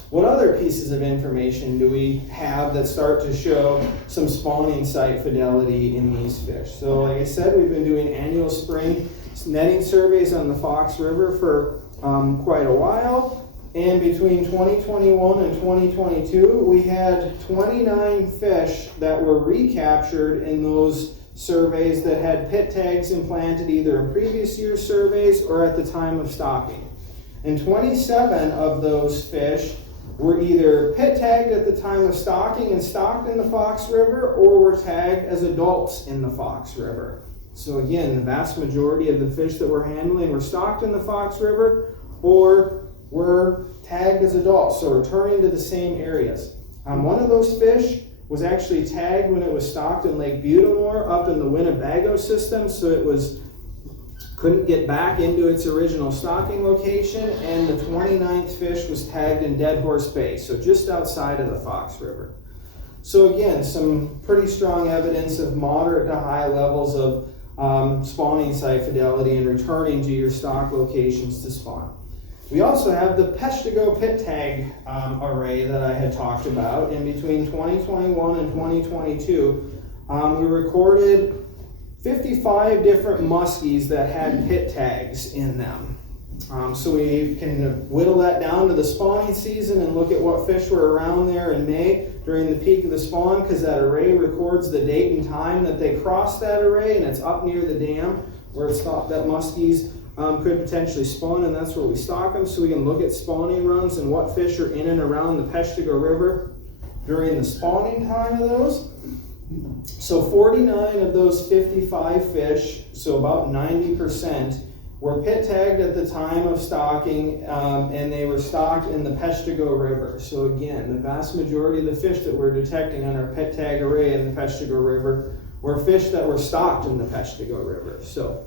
What other pieces of information do we have that start to show some spawning site fidelity in these fish? So like I said, we've been doing annual spring netting surveys on the Fox River for quite a while. And between 2021 and 2022, we had 29 fish that were recaptured in those surveys that had pit tags implanted either in previous year's surveys or at the time of stocking. And 27 of those fish were either pit tagged at the time of stocking and stocked in the Fox River, or were tagged as adults in the Fox River. So again, the vast majority of the fish that we're handling were stocked in the Fox River or were tagged as adults, so returning to the same areas. One of those fish was actually tagged when it was stocked in Lake Butamore up in the Winnebago system, so it couldn't get back into its original stocking location, and the 29th fish was tagged in Dead Horse Bay, so just outside of the Fox River. So again, some pretty strong evidence of moderate to high levels of spawning site fidelity and returning to your stock locations to spawn. We also have the Peshtigo pit tag array that I had talked about. In between 2021 and 2022, we recorded 55 different muskies that had pit tags in them. So we can whittle that down to the spawning season and look at what fish were around there in May during the peak of the spawn, because that array records the date and time that they crossed that array, and it's up near the dam where it's thought that muskies could potentially spawn, and that's where we stock them, so we can look at spawning runs and what fish are in and around the Peshtigo River during the spawning time of those. So 49 of those 55 fish, so about 90%, were pit tagged at the time of stocking, and they were stocked in the Peshtigo River. So again, the vast majority of the fish that we're detecting on our pit tag array in the Peshtigo River were fish that were stocked in the Peshtigo River. So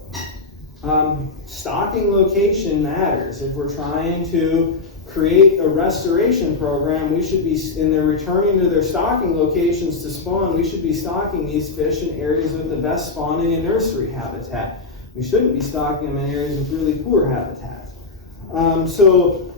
stocking location matters. If we're trying to create a restoration program, we should be, and they're returning to their stocking locations to spawn, we should be stocking these fish in areas with the best spawning and nursery habitat. We shouldn't be stocking them in areas with really poor habitat. So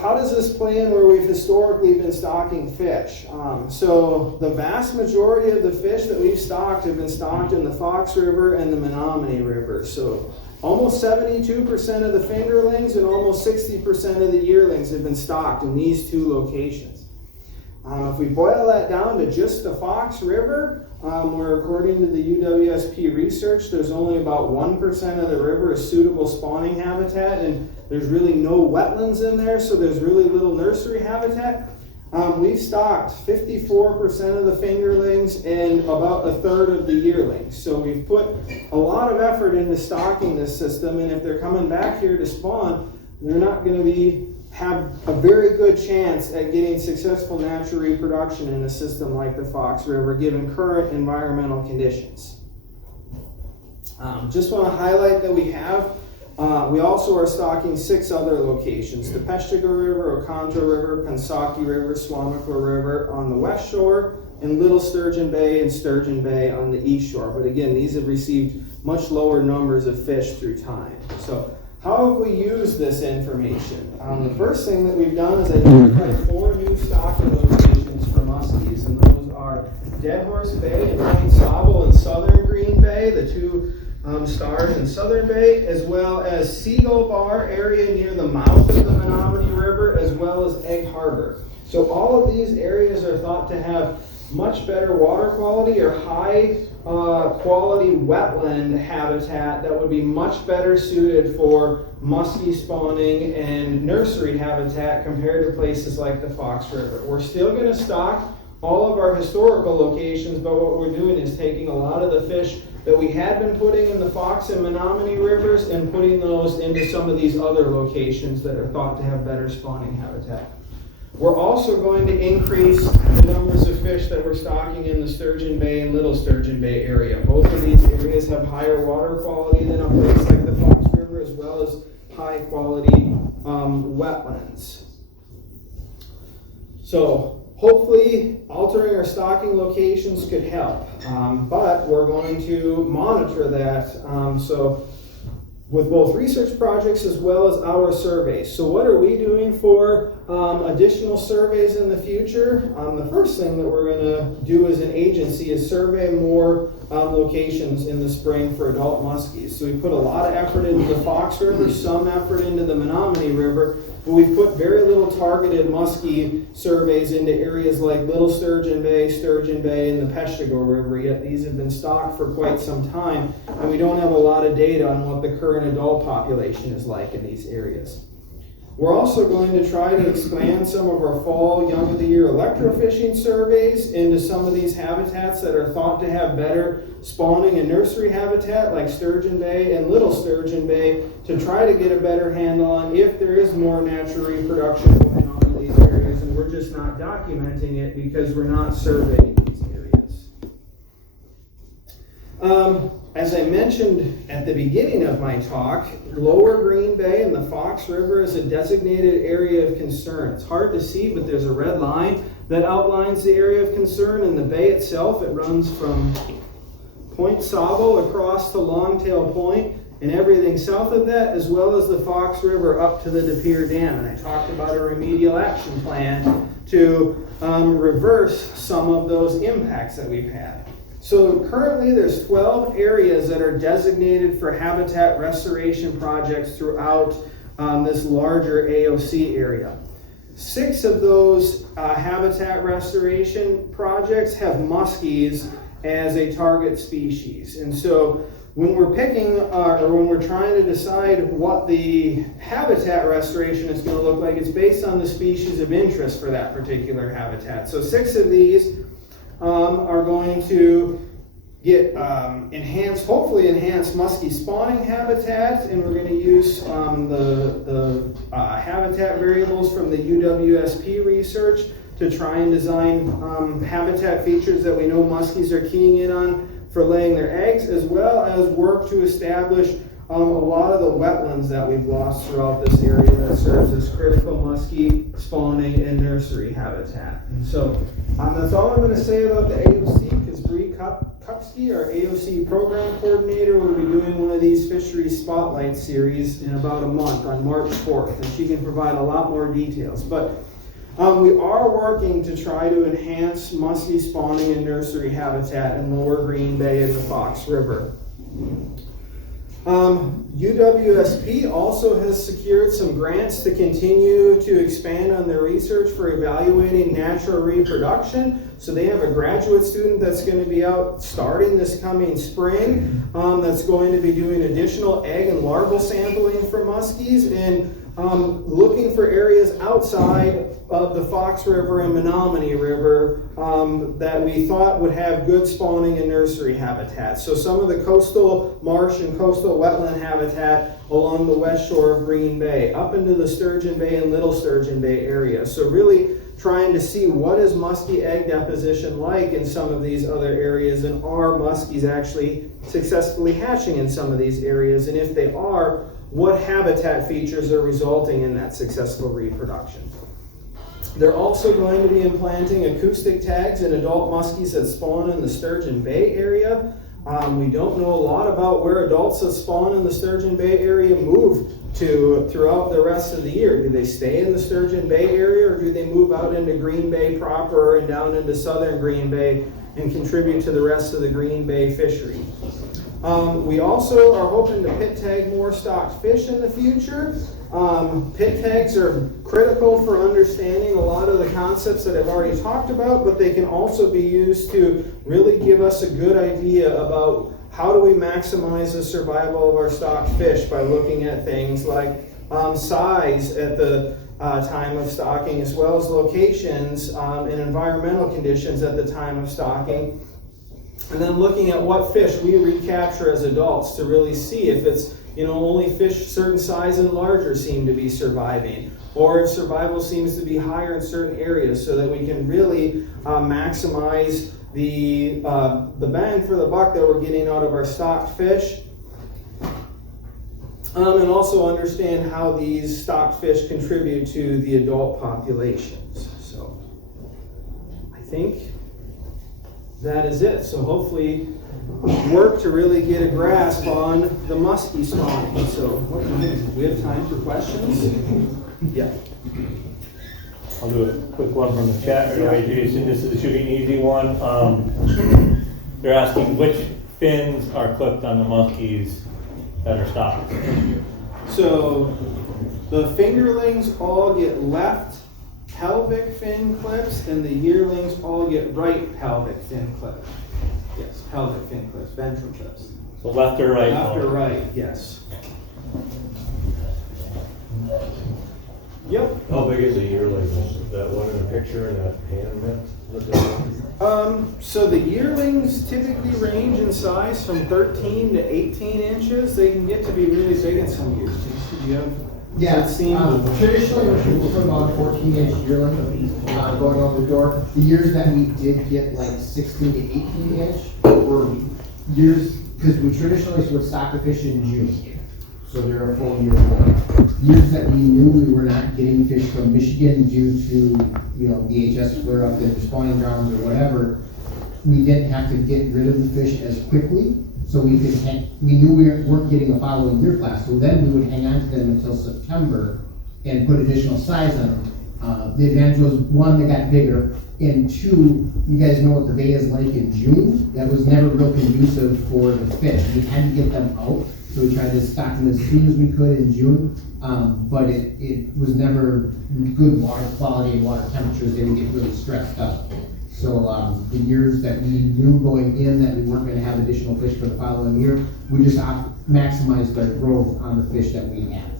how does this play in where we've historically been stocking fish? So the vast majority of the fish that we've stocked have been stocked in the Fox River and the Menominee River. So Almost 72% of the fingerlings and almost 60% of the yearlings have been stocked in these two locations. If we boil that down to just the Fox River, where according to the UWSP research, there's only about 1% of the river is suitable spawning habitat, and there's really no wetlands in there, so there's really little nursery habitat. We've stocked 54% of the fingerlings and about a third of the yearlings. So we've put a lot of effort into stocking this system, and if they're coming back here to spawn, they're not going to have a very good chance at getting successful natural reproduction in a system like the Fox River, given current environmental conditions. Just want to highlight that we also are stocking 6 other locations: the Parteka River, Oconto River, Pensaki River, Swamico River on the west shore, and Little Sturgeon Bay and Sturgeon Bay on the east shore. But again, these have received much lower numbers of fish through time. So how have we used this information? The first thing that we've done is identify 4 new stocking locations for muskies, and those are Dead Horse Bay and Point Sable and Southern Green Bay, the 2 stars in Southern Bay, as well as Seagull Bar area near the mouth of the Menominee River, as well as Egg Harbor. So all of these areas are thought to have much better water quality or high quality wetland habitat that would be much better suited for muskie spawning and nursery habitat compared to places like the Fox River. We're still going to stock all of our historical locations, but what we're doing is taking a lot of the fish that we had been putting in the Fox and Menominee rivers and putting those into some of these other locations that are thought to have better spawning habitat. We're also going to increase the numbers of fish that we're stocking in the Sturgeon Bay and Little Sturgeon Bay area. Both of these areas have higher water quality than a place like the Fox River, as well as high quality wetlands. So hopefully altering our stocking locations could help, but we're going to monitor that. So with both research projects as well as our surveys. So what are we doing for additional surveys in the future? The first thing that we're going to do as an agency is survey more locations in the spring for adult muskies. So we put a lot of effort into the Fox River, some effort into the Menominee River, but we've put very little targeted muskie surveys into areas like Little Sturgeon Bay, and the Parteka River, yet these have been stocked for quite some time, and we don't have a lot of data on what the current adult population is like in these areas. We're also going to try to expand some of our fall young of the year electrofishing surveys into some of these habitats that are thought to have better spawning and nursery habitat, like Sturgeon Bay and Little Sturgeon Bay, to try to get a better handle on if there is more natural reproduction going on in these areas, and we're just not documenting it because we're not surveying these areas. As I mentioned at the beginning of my talk, Lower Green Bay and the Fox River is a designated area of concern. It's hard to see, but there's a red line that outlines the area of concern. In the bay itself, it runs from Point Sable across to Longtail Point and everything south of that, as well as the Fox River up to the De Pere Dam. And I talked about a remedial action plan to reverse some of those impacts that we've had. So currently there's 12 areas that are designated for habitat restoration projects throughout this larger AOC area. 6 of those habitat restoration projects have muskies as a target species. And so when we're picking, or when we're trying to decide what the habitat restoration is going to look like, it's based on the species of interest for that particular habitat. So 6 of these are going to get hopefully enhanced muskie spawning habitat, and we're going to use the habitat variables from the UWSP research to try and design habitat features that we know muskies are keying in on for laying their eggs, as well as work to establish a lot of the wetlands that we've lost throughout this area that serves as critical muskie spawning and nursery habitat. And so that's all I'm going to say about the AOC, because Bree Kupski, our AOC program coordinator, will be doing one of these fisheries spotlight series in about a month on March 4th, and she can provide a lot more details. But we are working to try to enhance muskie spawning and nursery habitat in Lower Green Bay and the Fox River. UWSP also has secured some grants to continue to expand on their research for evaluating natural reproduction. So they have a graduate student that's going to be out starting this coming spring, that's going to be doing additional egg and larval sampling for muskies and looking for areas outside of the Fox River and Menominee River that we thought would have good spawning and nursery habitat. So some of the coastal marsh and coastal wetland habitat along the west shore of Green Bay, up into the Sturgeon Bay and Little Sturgeon Bay area. So really trying to see what is muskie egg deposition like in some of these other areas, and are muskies actually successfully hatching in some of these areas, and if they are, what habitat features are resulting in that successful reproduction. They're also going to be implanting acoustic tags in adult muskies that spawn in the Sturgeon Bay area. We don't know a lot about where adults that spawn in the Sturgeon Bay area move to throughout the rest of the year. Do they stay in the Sturgeon Bay area, or do they move out into Green Bay proper and down into southern Green Bay and contribute to the rest of the Green Bay fishery? We also are hoping to pit tag more stocked fish in the future. Pit tags are critical for understanding a lot of the concepts that I've already talked about, but they can also be used to really give us a good idea about how do we maximize the survival of our stocked fish by looking at things like size at the time of stocking, as well as locations and environmental conditions at the time of stocking. And then looking at what fish we recapture as adults to really see if it's, only fish certain size and larger seem to be surviving, or if survival seems to be higher in certain areas, so that we can really maximize the bang for the buck that we're getting out of our stocked fish. And also understand how these stocked fish contribute to the adult populations. So I think that is it. So hopefully work to really get a grasp on the muskie spawning. So we have time for questions? Yeah. I'll do a quick one from the chat right away, Jason. This should be an easy one. They're asking which fins are clipped on the muskies that are stocked. So the fingerlings all get left pelvic fin clips, and the yearlings all get right pelvic fin clips. Yes, pelvic fin clips, ventral clips. So left or right? Left or right, yes. Yep. How big is a yearling? Is that one in the picture and that hand So the yearlings typically range in size from 13 to 18 inches. They can get to be really big in some years. Do you have? Yeah, traditionally we're shooting for about 14-inch yearling going out the door. The years that we did get like 16 to 18 inch were years, because we traditionally would stock the fish in June. So they're a full year old. Years that we knew we were not getting fish from Michigan due to, VHS flare up in the spawning grounds or whatever, we didn't have to get rid of the fish as quickly. So we knew we weren't getting a following year class, so then we would hang on to them until September and put additional size on them. The advantage was, one, they got bigger, and two, you guys know what the bay is like in June. That was never real conducive for the fish. We had to get them out, so we tried to stock them as soon as we could in June, but it was never good water quality and water temperatures. They would get really stressed up. So the years that we knew going in that we weren't going to have additional fish for the following year, we just maximized the growth on the fish that we had.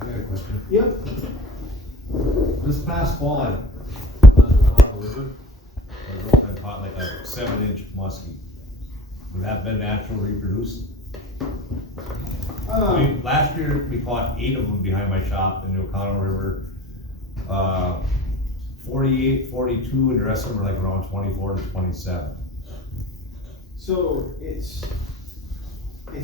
I got a question. Yep. This past fall, I went to the Colorado River. I caught like a 7-inch muskie. Would that have been naturally reproduced? Last year we caught 8 of them behind my shop in the Colorado River. 48, 42, and the rest of them were like around 24 to 27. So it's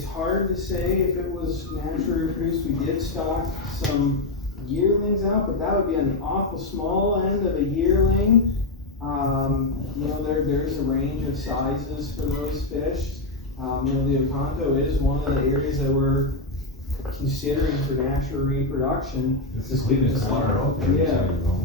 hard to say if it was naturally reproduced. We did stock some yearlings out, but that would be on the awful small end of a yearling. There's a range of sizes for those fish. The Oconto is one of the areas that we're considering for natural reproduction. It's just getting its water out there. Yeah,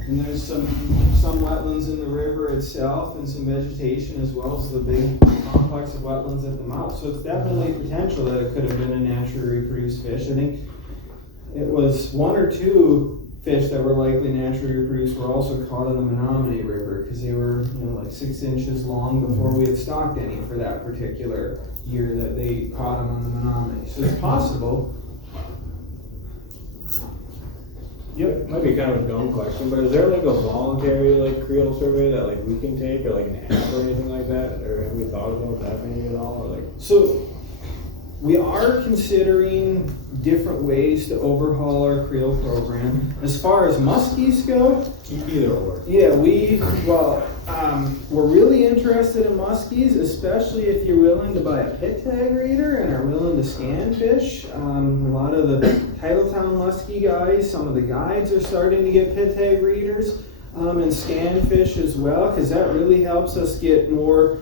and there's some wetlands in the river itself and some vegetation, as well as the big complex of wetlands at the mouth. So it's definitely potential that it could have been a naturally reproduced fish. I think it was 1 or 2 fish that were likely naturally reproduced were also caught in the Menominee River because they were, like 6 inches long before we had stocked any for that particular year that they caught them on the Menominee. So it's possible. Yep. Might be kind of a dumb question, but is there like a voluntary like creel survey that like we can take, or like an app or anything like that, or have we thought about that maybe at all, or like? So we are considering different ways to overhaul our creel program. As far as muskies go, Either or. yeah, we're really interested in muskies, especially if you're willing to buy a pit tag reader and are willing to scan fish. A lot of the Titletown muskie guys, some of the guides are starting to get pit tag readers and scan fish as well, because that really helps us get more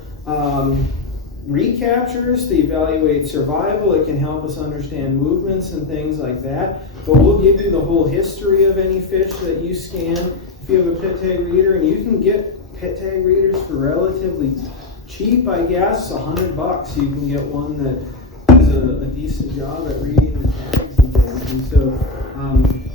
recaptures to evaluate survival. It can help us understand movements and things like that. But we'll give you the whole history of any fish that you scan if you have a pit tag reader, and you can get pit tag readers for relatively cheap, I guess, $100. You can get one that does a decent job at reading the tags and things. And so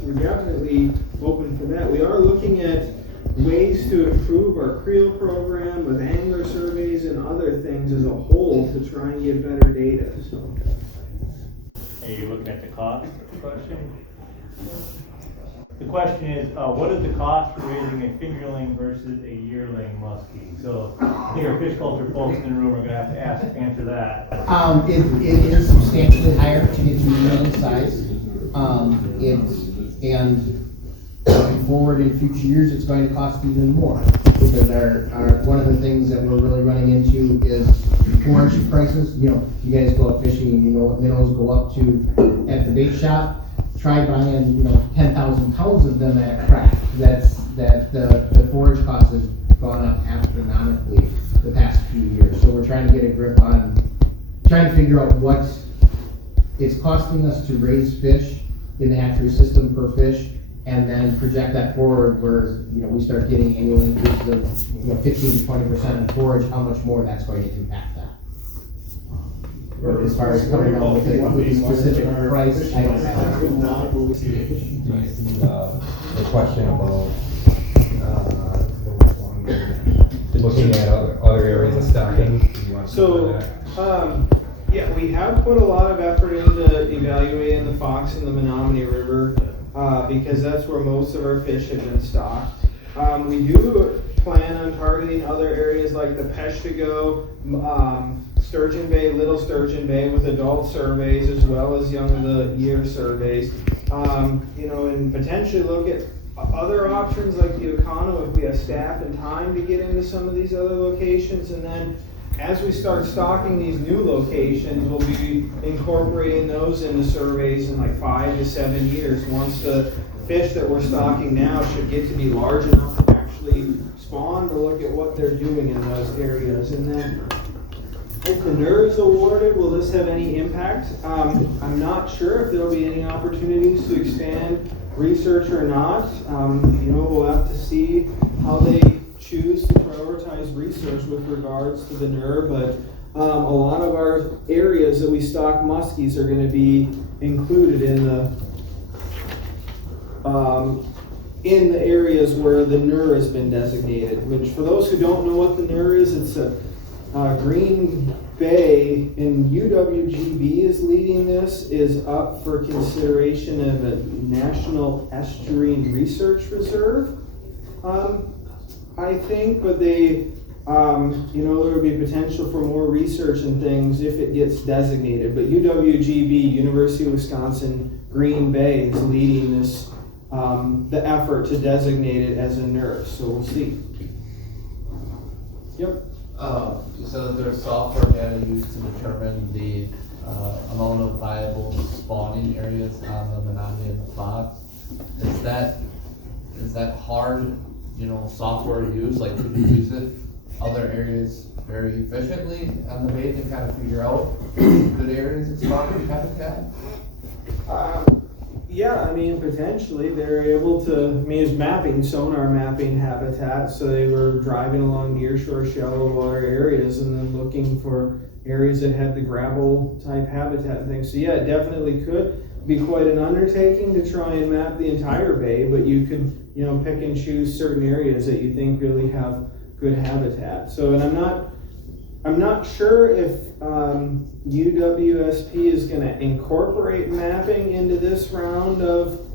we're definitely open for that. We are looking at ways to improve our creel program with angler surveys and other things as a whole to try and get better data. So. Are you looking at the cost of the question? The question is, what is the cost for raising a fingerling versus a yearling muskie? So I think our fish culture folks in the room are gonna have to answer that. It is substantially higher to get to yearling size. Going forward in future years, it's going to cost even more, because one of the things that we're really running into is forage prices. You guys go out fishing and you know what minnows go up to at the bait shop. Try buying 10,000 pounds of them at a crack. The forage cost has gone up astronomically the past few years. So we're trying to get a grip on trying to figure out what it's costing us to raise fish in the hatchery system per fish, and then project that forward where we start getting annual increases of 15 to 20% in forage, how much more that's going to impact that. But as far as coming out with a specific price, I don't know. The question about looking at other areas of stocking. So, yeah, we have put a lot of effort into evaluating the Fox and the Menominee River because that's where most of our fish have been stocked. We do plan on targeting other areas like the Peshtigo, Sturgeon Bay, Little Sturgeon Bay with adult surveys as well as young of the year surveys. And potentially look at other options like the Oconto if we have staff and time to get into some of these other locations. And then as we start stocking these new locations, we'll be incorporating those into surveys in like 5 to 7 years. Once the fish that we're stocking now should get to be large enough to actually spawn, to look at what they're doing in those areas. And then if the NER is awarded, will this have any impact? I'm not sure if there'll be any opportunities to expand research or not. We'll have to see how they choose to prioritize research with regards to the NER, but a lot of our areas that we stock muskies are going to be included in the areas where the NER has been designated, which for those who don't know what the NER is, it's a Green Bay, and UWGB is leading this, is up for consideration of a National Estuarine Research Reserve, I think, but there would be potential for more research and things if it gets designated. But UWGB, University of Wisconsin, Green Bay, is leading this, the effort to designate it as a NER, so we'll see. Yep. So there's software data used to determine the amount of viable spawning areas on the Menominee and the Fox. Is that hard, software to use? Like, could you use it other areas very efficiently on the bait to kind of figure out good areas of spawning habitat? Yeah, I mean, potentially, they're able to, use mapping, sonar mapping habitat, so they were driving along nearshore shallow water areas and then looking for areas that had the gravel type habitat things. So yeah, it definitely could be quite an undertaking to try and map the entire bay, but you could, pick and choose certain areas that you think really have good habitat. So, and I'm not sure if UWSP is going to incorporate mapping into this round of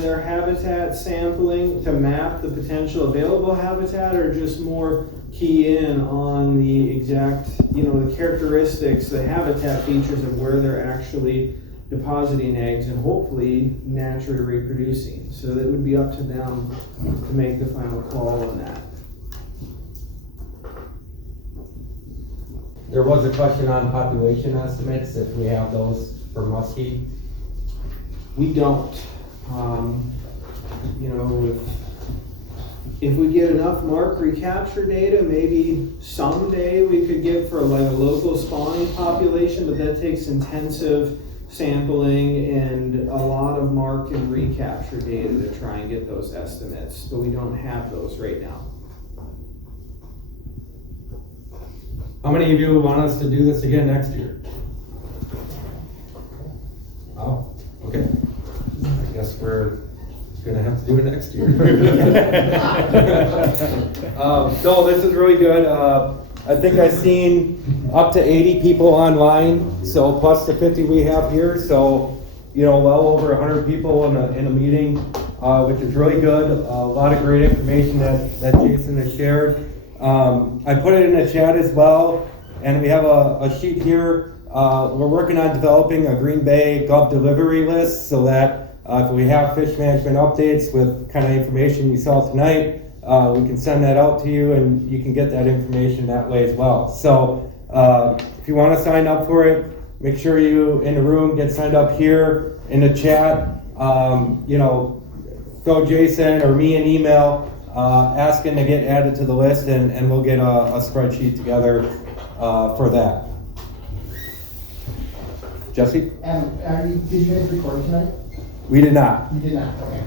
their habitat sampling to map the potential available habitat, or just more key in on the exact, the characteristics, the habitat features of where they're actually depositing eggs and hopefully naturally reproducing. So that would be up to them to make the final call on that. There was a question on population estimates, if we have those for Musky. We don't. If we get enough mark recapture data, maybe someday we could get for like a local spawning population, but that takes intensive sampling and a lot of mark and recapture data to try and get those estimates, but we don't have those right now. How many of you want us to do this again next year? Oh, okay. I guess we're gonna have to do it next year. No, this is really good. I think I've seen up to 80 people online, so plus the 50 we have here, so well over 100 people in a meeting, which is really good. A lot of great information that Jason has shared. I put it in the chat as well, and we have a sheet here. We're working on developing a Green Bay Gov delivery list so that if we have fish management updates with kind of information you saw tonight, we can send that out to you and you can get that information that way as well. So if you want to sign up for it, make sure you in the room get signed up here in the chat. Throw Jason or me an email asking to get added to the list, and we'll get a spreadsheet together for that. Jesse? Did you guys record tonight? We did not. You did not, okay.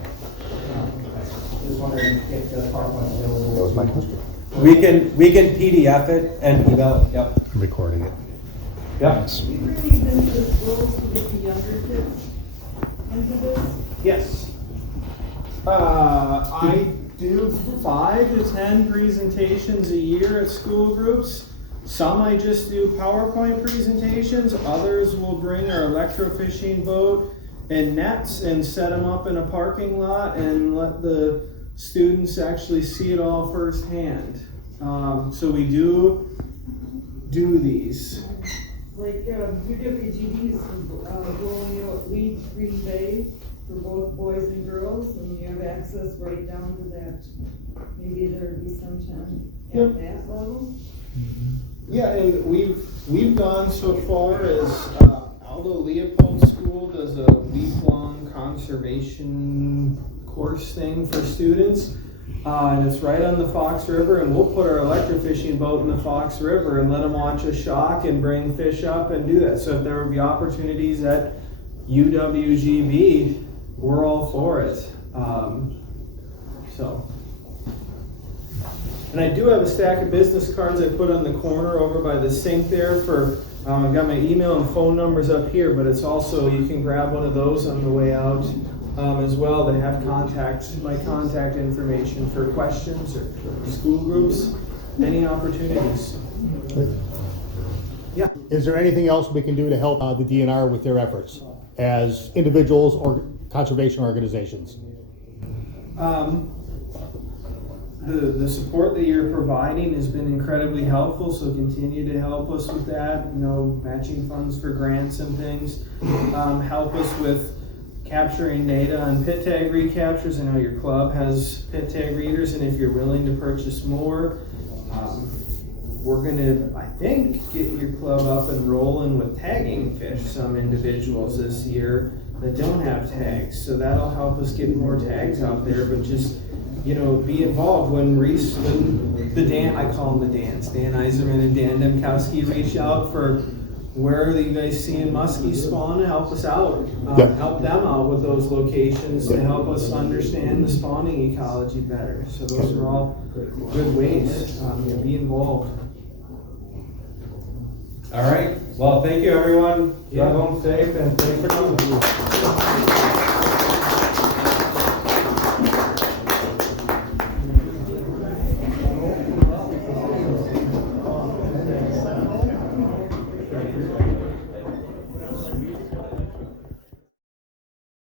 Just wondering if the PowerPoint is available. That was my question. We can PDF it and email it, yep. I'm recording it. Yep. We really didn't disclose to get the younger kids into this. Yes. I do 5 to 10 presentations a year at school groups. Some I just do PowerPoint presentations, others will bring our electrofishing boat and nets and set them up in a parking lot and let the students actually see it all firsthand. So we do these. Like UWGB is rolling out Lead Green Bay for both boys and girls, and you have access right down to that. Maybe there'd be some time at that level. Yeah, and we've gone so far as Aldo Leopold School does a week-long conservation course thing for students. And it's right on the Fox River, and we'll put our electrofishing boat in the Fox River and let them watch us shock and bring fish up and do that. So if there would be opportunities at UWGB, we're all for it. And I do have a stack of business cards I put on the corner over by the sink there for, I've got my email and phone numbers up here, but it's also, you can grab one of those on the way out as well. They have my contact information for questions or school groups, any opportunities. Yeah. Is there anything else we can do to help the DNR with their efforts as individuals or conservation organizations? The support that you're providing has been incredibly helpful, so continue to help us with that, matching funds for grants and things. Help us with capturing data on pit tag recaptures. I know your club has pit tag readers, and if you're willing to purchase more, we're gonna, I think, get your club up and rolling with tagging fish, some individuals this year that don't have tags. So that'll help us get more tags out there, but just be involved when I call them the Dans, Dan Eiserman and Dan Demkowski reach out for where are you guys seeing muskies spawn, to help us out. Yeah. Help them out with those locations to help us understand the spawning ecology better. So those are all good ways to be involved. All right, well, thank you, everyone. Drive home safe, and thanks for coming.